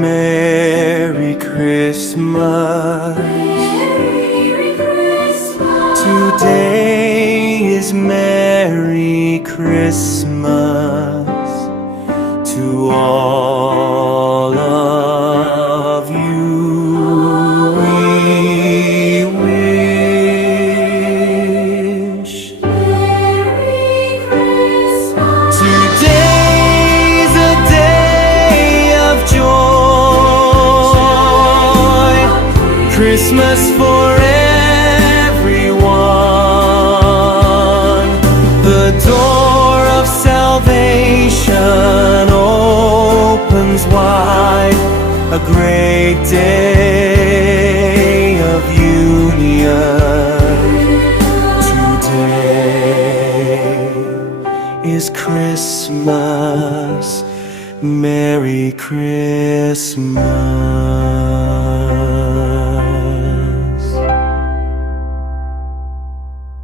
Merry Christmas. Merry Christmas. Today is Merry Christmas to all of you. We wish. Merry Christmas. Today's a day of joy, Christmas for everyone. The door of salvation opens wide, a great day of union. Today is Christmas. Merry Christmas.